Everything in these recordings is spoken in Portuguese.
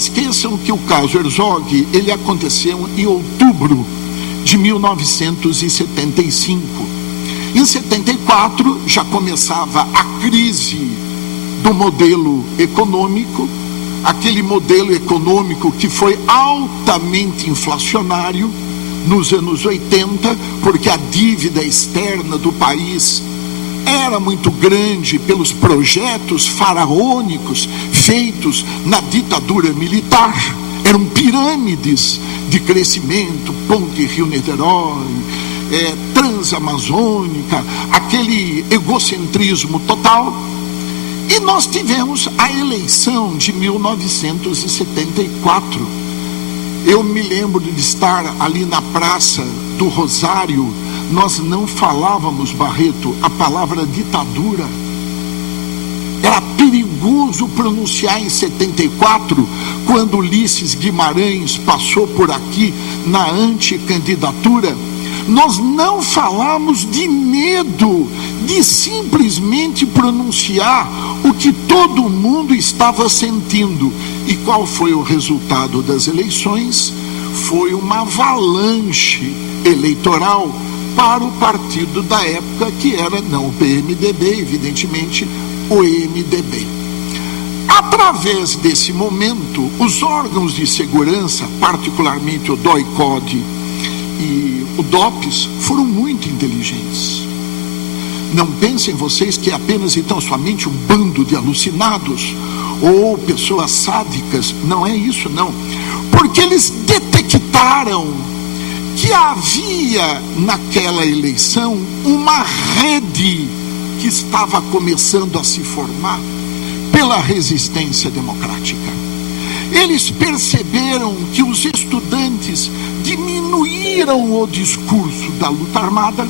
esqueçam que o caso Herzog, ele aconteceu em outubro de 1975. Em 74 já começava a crise do modelo econômico, aquele modelo econômico que foi altamente inflacionário nos anos 80, porque a dívida externa do país era muito grande pelos projetos faraônicos feitos na ditadura militar. Eram pirâmides de crescimento, Ponte Rio-Niterói, Transamazônica, aquele egocentrismo total. E nós tivemos a eleição de 1974. Eu me lembro de estar ali na Praça do Rosário. Nós não falávamos, Barreto, a palavra ditadura. Era perigoso pronunciar em 74, quando Ulisses Guimarães passou por aqui na anticandidatura. Nós não falamos de medo, de simplesmente pronunciar o que todo mundo estava sentindo. E qual foi o resultado das eleições? Foi uma avalanche eleitoral para o partido da época, que era não o PMDB, evidentemente, o MDB. Através desse momento, os órgãos de segurança, particularmente o DOI-CODE e o DOPS, foram muito inteligentes. Não pensem vocês que é apenas então somente um bando de alucinados ou pessoas sádicas. Não é isso, não. Porque eles detectaram que havia naquela eleição uma rede que estava começando a se formar pela resistência democrática. Eles perceberam que os estudantes diminuíram o discurso da luta armada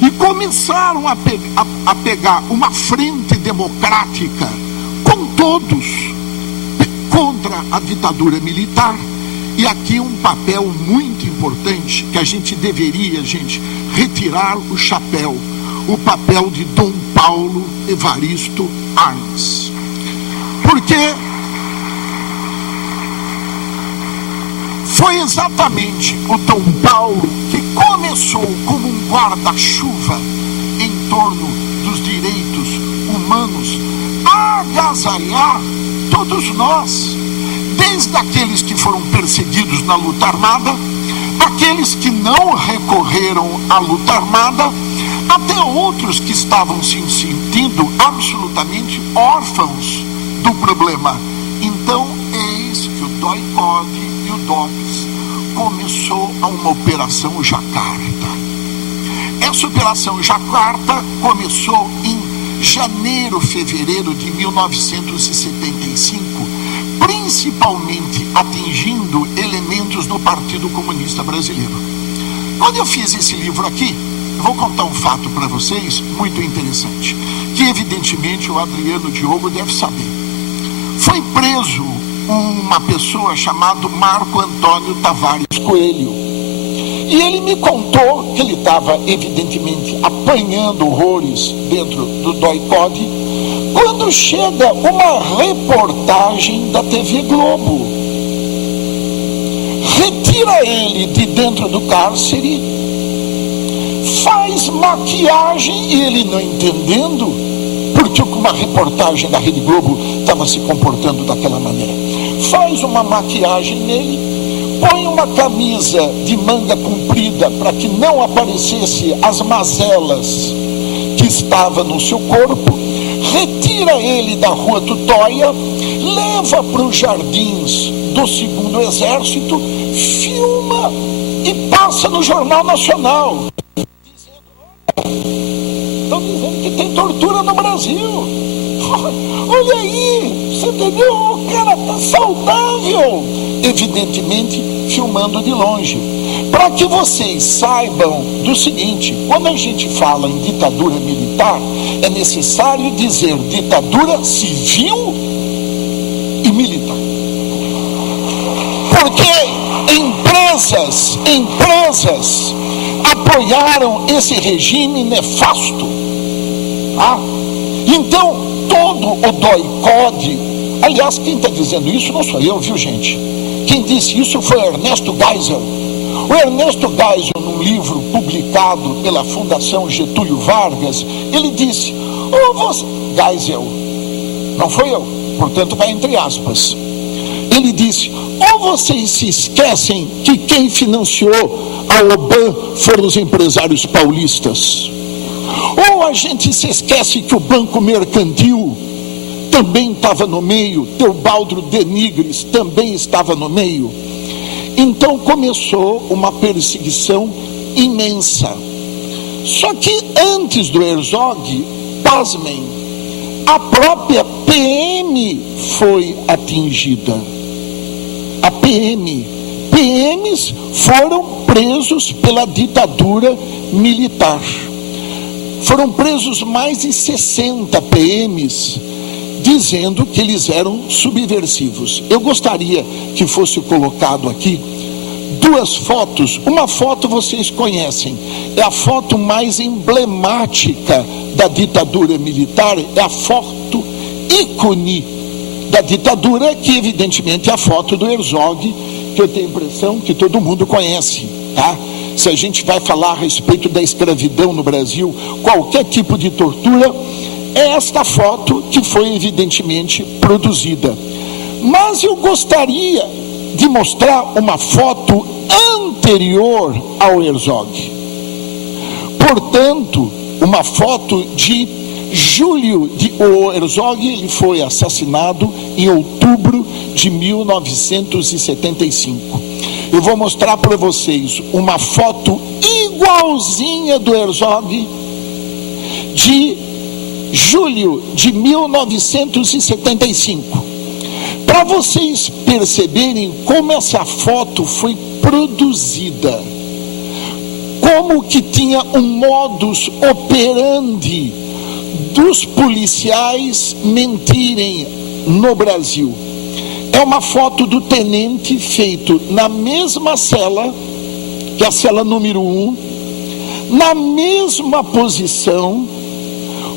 e começaram a pegar uma frente democrática com todos contra a ditadura militar. E aqui um papel muito importante que a gente deveria, retirar o chapéu, o papel de Dom Paulo Evaristo Arns. Porque foi exatamente o Dom Paulo que começou como um guarda-chuva em torno dos direitos humanos a agasalhar todos nós, desde aqueles que foram perseguidos na luta armada, aqueles que não recorreram à luta armada, até outros que estavam se sentindo absolutamente órfãos do problema. Então, eis que o DOI-CODE e o DOPS começou uma operação Jacarta. Essa operação Jacarta começou em janeiro, fevereiro de 1975, principalmente atingindo elementos do Partido Comunista Brasileiro. Quando eu fiz esse livro aqui, eu vou contar um fato para vocês muito interessante, que evidentemente o Adriano Diogo deve saber. Foi preso uma pessoa chamada Marco Antônio Tavares Coelho, e ele me contou que ele estava evidentemente apanhando horrores dentro do DOI-CODE, quando chega uma reportagem da TV Globo, retira ele de dentro do cárcere, faz maquiagem, e ele não entendendo porque uma reportagem da Rede Globo estava se comportando daquela maneira. Faz uma maquiagem nele, põe uma camisa de manga comprida para que não aparecesse as mazelas que estavam no seu corpo, retira ele da Rua Tutóia, leva para os jardins do 2º Exército, filma e passa no Jornal Nacional. Estão dizendo que tem tortura no Brasil. Olha aí, você entendeu? O cara está saudável. Evidentemente, filmando de longe. Para que vocês saibam do seguinte: quando a gente fala em ditadura militar, é necessário dizer ditadura civil e militar. Porque empresas apoiaram esse regime nefasto. Tá? Então, todo o DOI-CODE, Aliás, quem está dizendo isso não sou eu, viu, gente? Quem disse isso foi Ernesto Geisel. O Ernesto Geisel, num livro publicado pela Fundação Getúlio Vargas, ele disse: Geisel, não foi eu, portanto vai entre aspas. Ele disse: ou vocês se esquecem que quem financiou a OBAN foram os empresários paulistas, ou a gente se esquece que o Banco Mercantil também estava no meio, Teobaldo Denigres também estava no meio. Então começou uma perseguição imensa. Só que antes do Herzog, pasmem, a própria PM foi atingida. A PMs foram presos pela ditadura militar. Foram presos mais de 60 PMs, dizendo que eles eram subversivos. Eu gostaria que fosse colocado aqui duas fotos. Uma foto vocês conhecem, é a foto mais emblemática da ditadura militar, é a foto ícone da ditadura, que evidentemente é a foto do Herzog, que eu tenho a impressão que todo mundo conhece, tá? Se a gente vai falar a respeito da escravidão no Brasil, qualquer tipo de tortura, é esta foto que foi evidentemente produzida. Mas eu gostaria de mostrar uma foto anterior ao Herzog. Portanto, uma foto de julho o Herzog, ele foi assassinado em outubro de 1975. Eu vou mostrar para vocês uma foto igualzinha do Herzog de julho de 1975, para vocês perceberem como essa foto foi produzida, como que tinha um modus operandi dos policiais mentirem no Brasil. É uma foto do tenente feito na mesma cela, que é a cela número 1, na mesma posição,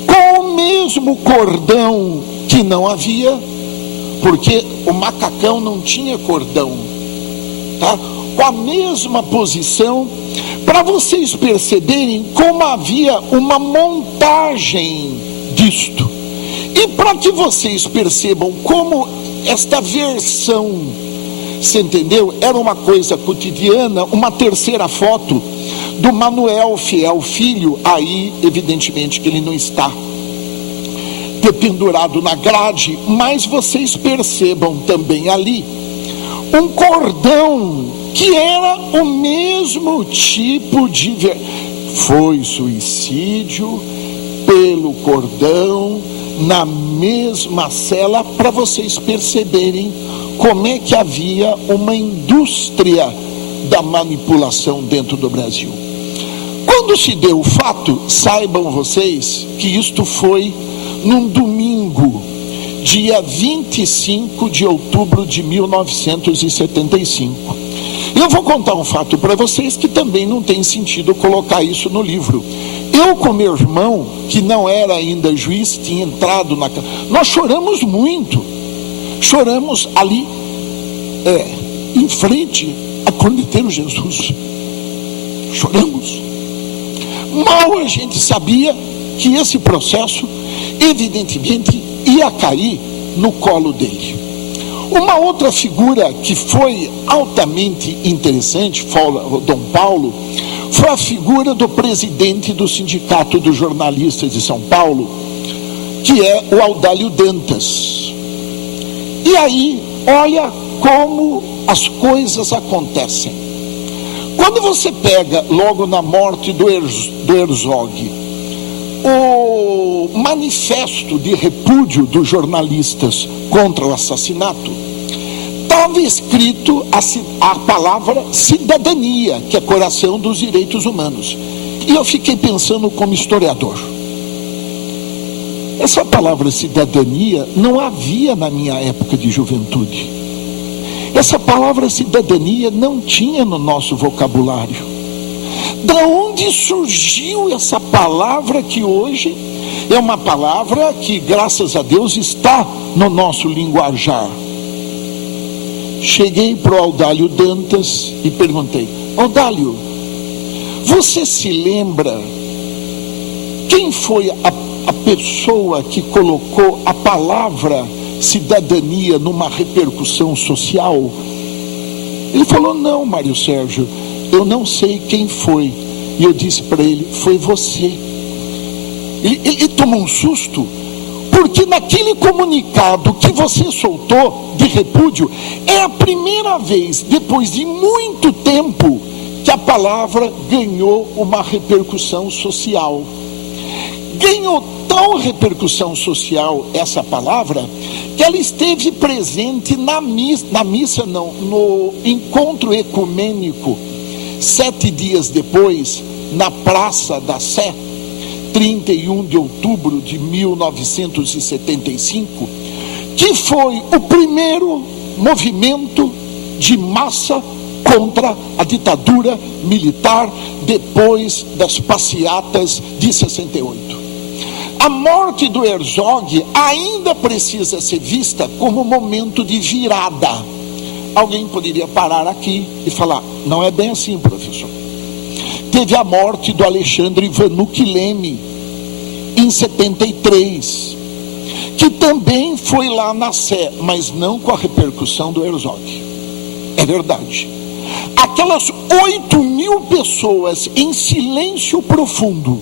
com o mesmo cordão que não havia, porque o macacão não tinha cordão, tá? Com a mesma posição, para vocês perceberem como havia uma montagem disto. E para que vocês percebam como esta versão, você entendeu? Era uma coisa cotidiana. Uma terceira foto do Manuel Fiel Filho, aí evidentemente que ele não está dependurado na grade, mas vocês percebam também ali um cordão que era o mesmo tipo de... Foi suicídio pelo cordão na mesma cela, para vocês perceberem como é que havia uma indústria da manipulação dentro do Brasil. Quando se deu o fato, saibam vocês que isto foi num domingo, dia 25 de outubro de 1975. Eu vou contar um fato para vocês que também não tem sentido colocar isso no livro. Eu com meu irmão, que não era ainda juiz, tinha entrado na... Nós choramos muito. Choramos ali, em frente a Corneteiro Jesus. Choramos. Mal a gente sabia que esse processo, evidentemente, ia cair no colo dele. Uma outra figura que foi altamente interessante, Dom Paulo, foi a figura do presidente do Sindicato dos Jornalistas de São Paulo, que é o Audálio Dantas. E aí, olha como as coisas acontecem. Quando você pega, logo na morte do Herzog, o manifesto de repúdio dos jornalistas contra o assassinato, estava escrito a palavra cidadania, que é coração dos direitos humanos. E eu fiquei pensando como historiador, essa palavra cidadania não havia na minha época de juventude. Essa palavra cidadania não tinha no nosso vocabulário. Da onde surgiu essa palavra que hoje É uma palavra que, graças a Deus, está no nosso linguajar. Cheguei para o Audálio Dantas e perguntei: Audálio, você se lembra quem foi a pessoa que colocou a palavra cidadania numa repercussão social? Ele falou: não, Mário Sérgio, eu não sei quem foi. E eu disse para ele: foi você. Ele tomou um susto, porque naquele comunicado que você soltou de repúdio, é a primeira vez, depois de muito tempo, que a palavra ganhou uma repercussão social. Ganhou tal repercussão social essa palavra, que ela esteve presente no encontro ecumênico, 7 dias depois, na Praça da Sé, 31 de outubro de 1975, que foi o primeiro movimento de massa contra a ditadura militar depois das passeatas de 68. A morte do Herzog ainda precisa ser vista como momento de virada. Alguém poderia parar aqui e falar: não é bem assim, professor. Teve a morte do Alexandre Vanucchi Leme em 73, que também foi lá na Sé, mas não com a repercussão do Herzog. É verdade. Aquelas 8.000 pessoas em silêncio profundo,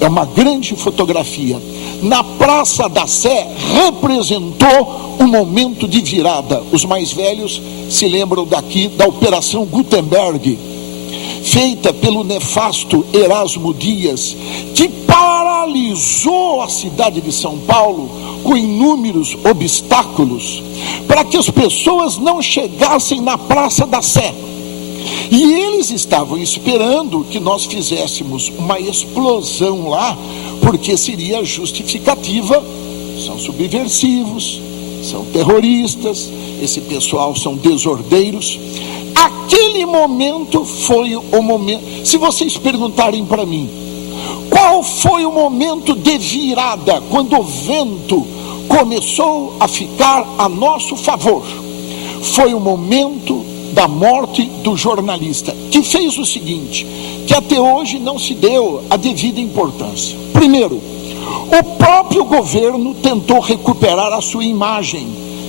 é uma grande fotografia, na Praça da Sé, representou um momento de virada. Os mais velhos se lembram daqui da Operação Gutenberg, feita pelo nefasto Erasmo Dias, que paralisou a cidade de São Paulo com inúmeros obstáculos, para que as pessoas não chegassem na Praça da Sé. E eles estavam esperando que nós fizéssemos uma explosão lá, porque seria justificativa. São subversivos, são terroristas, esse pessoal são desordeiros. Aquele momento foi o momento. Se vocês perguntarem para mim, qual foi o momento de virada, quando o vento começou a ficar a nosso favor? Foi o momento da morte do jornalista, que fez o seguinte, que até hoje não se deu a devida importância. Primeiro, o próprio governo tentou recuperar a sua imagem,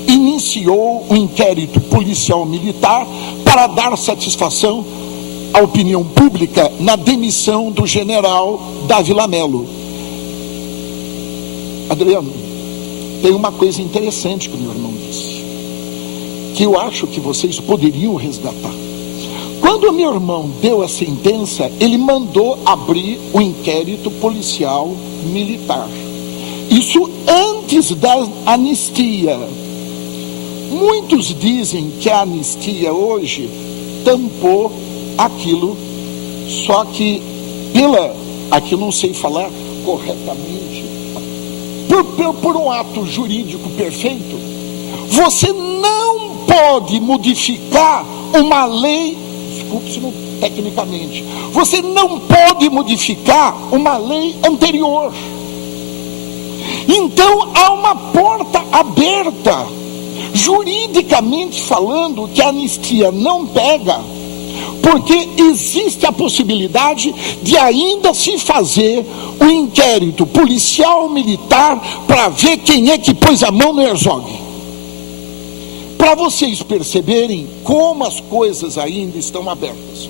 iniciou um inquérito policial militar para dar satisfação à opinião pública na demissão do general Dávila Mello. Adriano, tem uma coisa interessante que o meu irmão disse, que eu acho que vocês poderiam resgatar. Quando o meu irmão deu a sentença, ele mandou abrir o inquérito policial militar. Isso antes da anistia. Muitos dizem que a anistia hoje tampou aquilo, só que aqui eu não sei falar corretamente, por um ato jurídico perfeito, você não pode modificar uma lei, desculpe-se tecnicamente, você não pode modificar uma lei anterior. Então há uma porta aberta, juridicamente falando, que a anistia não pega, porque existe a possibilidade de ainda se fazer um inquérito policial militar para ver quem é que pôs a mão no Herzog. Para vocês perceberem como as coisas ainda estão abertas.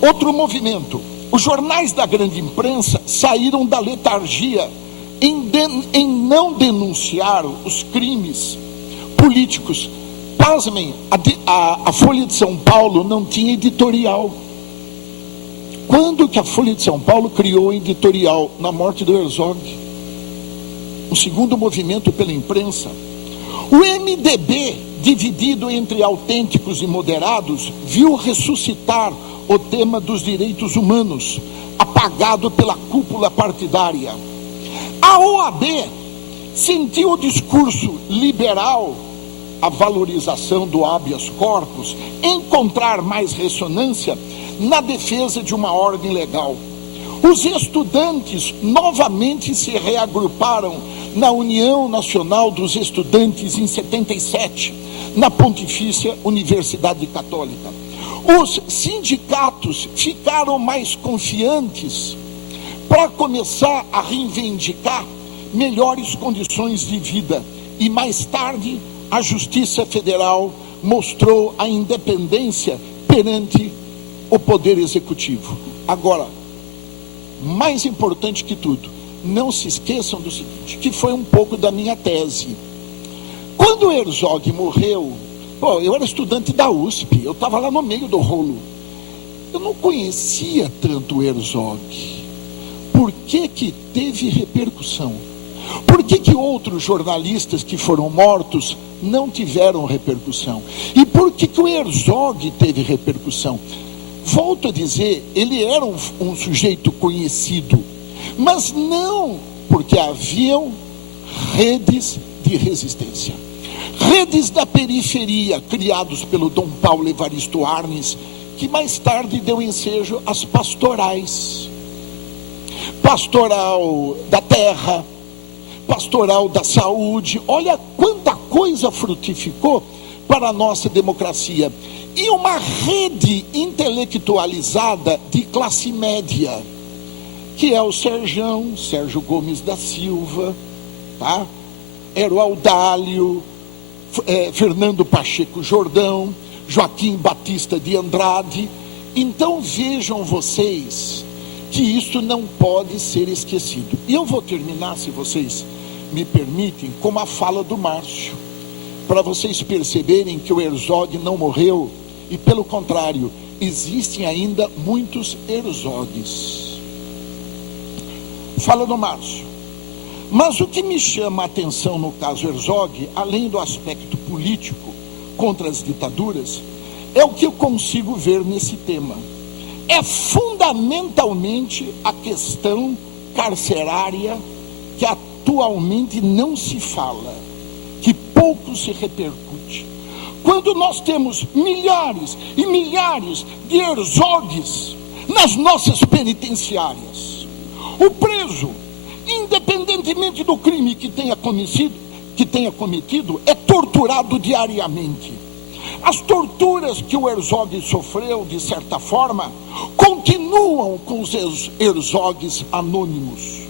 Outro movimento. Os jornais da grande imprensa saíram da letargia em não denunciar os crimes políticos. Pasmem, a Folha de São Paulo não tinha editorial. Quando que a Folha de São Paulo criou editorial? Na morte do Herzog. Um segundo movimento pela imprensa. O MDB, dividido entre autênticos e moderados, viu ressuscitar o tema dos direitos humanos, apagado pela cúpula partidária. A OAB sentiu o discurso liberal, a valorização do habeas corpus, encontrar mais ressonância na defesa de uma ordem legal. Os estudantes novamente se reagruparam na União Nacional dos Estudantes em 77, na Pontifícia Universidade Católica. Os sindicatos ficaram mais confiantes para começar a reivindicar melhores condições de vida. E mais tarde, a Justiça Federal mostrou a independência perante o Poder Executivo. Agora, mais importante que tudo, não se esqueçam do seguinte, que foi um pouco da minha tese. Quando o Herzog morreu, eu era estudante da USP, eu estava lá no meio do rolo. Eu não conhecia tanto o Herzog. Por que que teve repercussão? Por que que outros jornalistas que foram mortos não tiveram repercussão? E por que que o Herzog teve repercussão? Volto a dizer, ele era um sujeito conhecido, mas não porque haviam redes de resistência. Redes da periferia, criados pelo Dom Paulo Evaristo Arnes, que mais tarde deu ensejo às pastorais. Pastoral da terra, pastoral da saúde, olha quanta coisa frutificou para a nossa democracia. E uma rede intelectualizada de classe média, que é o Sérgio Gomes da Silva, tá? Era o Audálio, Fernando Pacheco Jordão, Joaquim Batista de Andrade. Então vejam vocês que isso não pode ser esquecido. E eu vou terminar, se vocês me permitem, com uma fala do Márcio, para vocês perceberem que o Herzog não morreu, e pelo contrário, existem ainda muitos Herzogs. Fala do Márcio. Mas o que me chama a atenção no caso Herzog, além do aspecto político contra as ditaduras, é o que eu consigo ver nesse tema. É fundamentalmente a questão carcerária que atualmente não se fala, que pouco se repercute. Quando nós temos milhares e milhares de Herzogs nas nossas penitenciárias, o preso, independentemente do crime que tenha cometido, é torturado diariamente. As torturas que o Herzog sofreu, de certa forma, continuam com os Herzogs anônimos.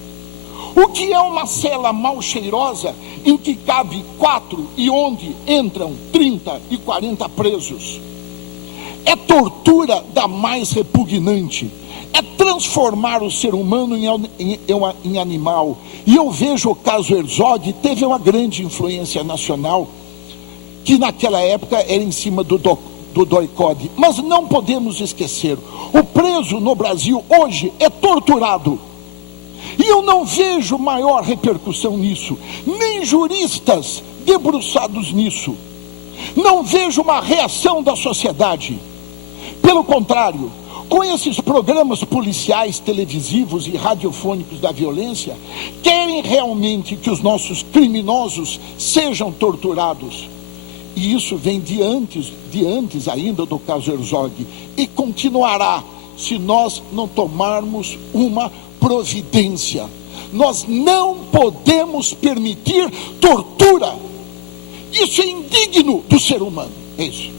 O que é uma cela mal cheirosa em que cabe 4 e onde entram 30 e 40 presos? É tortura da mais repugnante. É transformar o ser humano em animal. E eu vejo o caso Herzog, teve uma grande influência nacional, que naquela época era em cima do doicode. Mas não podemos esquecer, o preso no Brasil hoje é torturado. E eu não vejo maior repercussão nisso, nem juristas debruçados nisso. Não vejo uma reação da sociedade. Pelo contrário, com esses programas policiais, televisivos e radiofônicos da violência, querem realmente que os nossos criminosos sejam torturados. E isso vem de antes ainda do caso Herzog, e continuará se nós não tomarmos uma providência. Nós não podemos permitir tortura. Isso é indigno do ser humano. É isso.